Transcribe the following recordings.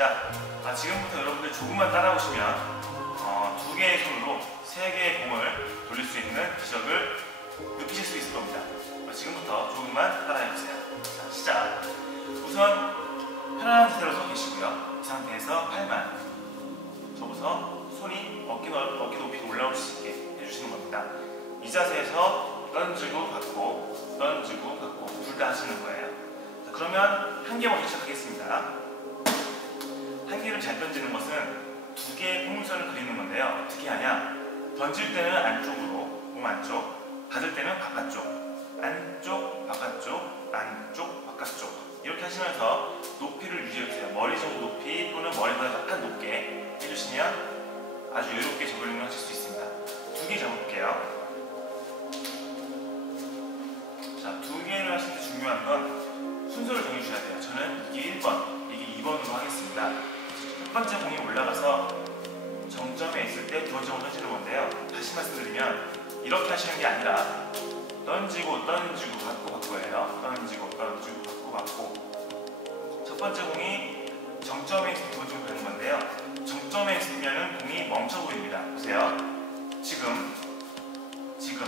있습니다. 아, 지금부터 여러분들 조금만 따라오시면 어, 두 개의 손으로 세 개의 공을 돌릴 수 있는 기적을 느끼실 수 있을 겁니다. 아, 지금부터 조금만 따라해보세요. 자, 시작! 우선 편안한 상태로 서 계시고요. 이 상태에서 팔만 접어서 손이 어깨, 어깨 높이 올라올 수 있게 해주시는 겁니다. 이 자세에서 던지고 받고 던지고 받고 둘 다 하시는 거예요. 자, 그러면 한 개부터 시작하겠습니다. 한 개를 잘 던지는 것은 두 개의 포물선을 그리는 건데요. 어떻게 하냐? 던질 때는 안쪽으로, 몸 안쪽, 받을 때는 바깥쪽, 안쪽, 바깥쪽, 안쪽, 바깥쪽 이렇게 하시면서 높이를 유지해주세요. 머리 정도 높이 또는 머리보다 약간 높게 해주시면 아주 여유롭게 저글링을 하실 수 있습니다. 두 개 잡아볼게요. 첫 번째 공이 올라가서 정점에 있을 때공 던지는 건데요. 다시 말씀드리면 이렇게 하시는 게 아니라 던지고 던지고 받고 받고예요. 던지고 던지고 받고 받고 첫 번째 공이 정점에 있을 때공 가는 건데요. 정점에 있으면 공이 멈춰 보입니다. 보세요. 지금 지금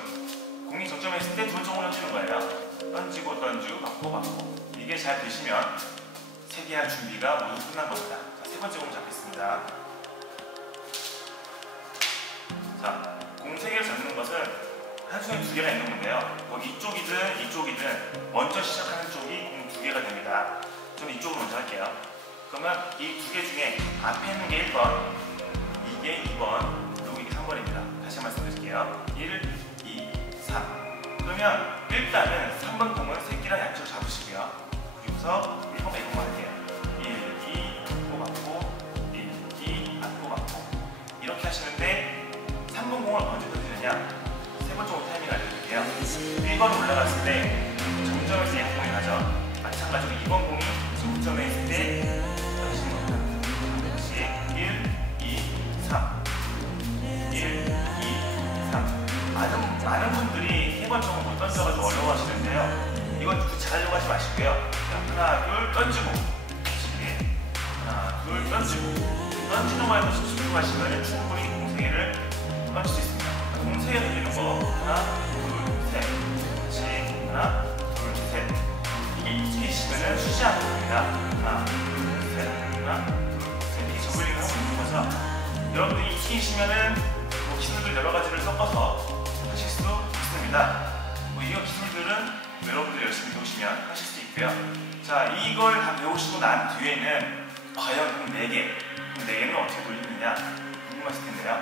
공이 정점에 있을 때 공을 던지는 거예요. 던지고 던지고 받고 받고 이게 잘 되시면 세개할 준비가 모두 끝난 겁니다. 번째 공 잡겠습니다. 자, 공 세 개를 잡는 것은 한 손에 두 개가 있는 건데요. 거기 이쪽이든 이쪽이든 먼저 시작하는 쪽이 공 두 개가 됩니다. 저는 이쪽으로 먼저 할게요. 그러면 이 두 개 중에 앞에 있는 게 1번, 이게 2번, 여기 3번입니다. 다시 말씀드릴게요. 1, 2, 3. 그러면 일단은 3번 공은 새끼랑 양쪽 잡으시고요. 그리고서 하시는데 3번 공을 언제 던지느냐? 세 번째 공 타이밍 알려드릴게요. 1번 올라갔을 때 정점에서 얘 공이 가죠. 마찬가지로 2번 공이 정점에 있을 때 던지시는 겁니다 다시 1, 2, 3 1, 2, 3 많은, 많은 분들이 세 번째 공못 던져가지고 어려워하시는데요. 이건 굳이 잘하려고 하지 마시고요. 자, 하나, 둘, 던지고. 하나, 둘, 던지고 더 집중하시면 충분히 공세개를 던질 수 있습니다. 공세개 던지는 거 하나, 둘, 셋 다시 하나, 둘, 셋 이게 익히시면 쉬지 않고 됩니다. 하나, 둘, 셋 하나, 둘, 셋 이게 저글링을 하고 있는 거죠. 여러분들이 익히시면은 뭐 기술들 여러 가지를 섞어서 하실 수 있습니다. 뭐 이런 기술들은 여러분들이 열심히 배우시면 하실 수 있고요. 자, 이걸 다 배우시고 난 뒤에는 과연 공 4개, 공 4개는 어떻게 돌리느냐 궁금하실 텐데요.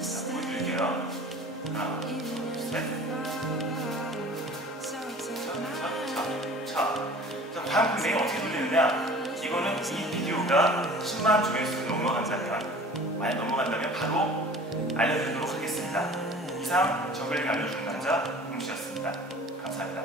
자, 보여드릴게요. 하나, 둘, 셋. 자, 자, 자, 자, 과연 공 4개 어떻게 돌리느냐? 이거는 이 비디오가 10만 조회수 넘어간다면, 만약 넘어간다면 바로 알려드리도록 하겠습니다. 이상 저글링 알려주는 남자 공수였습니다. 감사합니다.